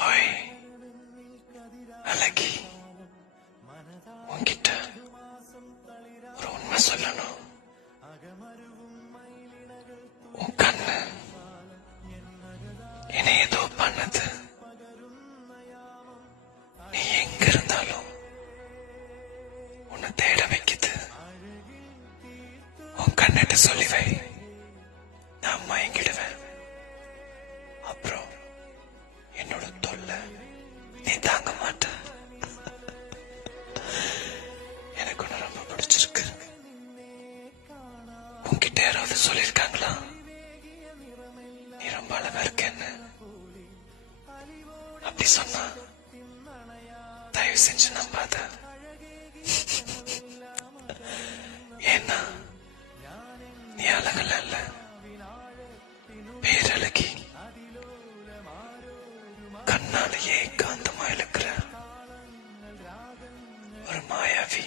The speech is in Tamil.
ஓய் அழகி, உன்கிட்ட ஒரு உண்மை சொல்லணும். உன் கண்ணு என்னை ஏதோ பண்ணது. நீ எங்க இருந்தாலும் உன்னை தேட வைக்குது. உன் கண்ணிட்ட சொல்லி வை, நான் மயங்கிடுவேன். அப்புறம் என்னோட தொல்லை நீ தாங்க மாட்ட. எனக்கு ஒண்ணு ரொம்ப பிடிச்சிருக்கு. உன்கிட்ட யாராவது சொல்லிருக்காங்களா நீ ரொம்ப அழகா இருக்கேன்னு? அப்படி சொன்னா தயவு செஞ்சு நம்பாத. ஏன்னா நீ அழகல இல்ல, பேரழகி. கண்ணாலேயே காந்தமா இழுக்கிற ஒரு மாயாவி.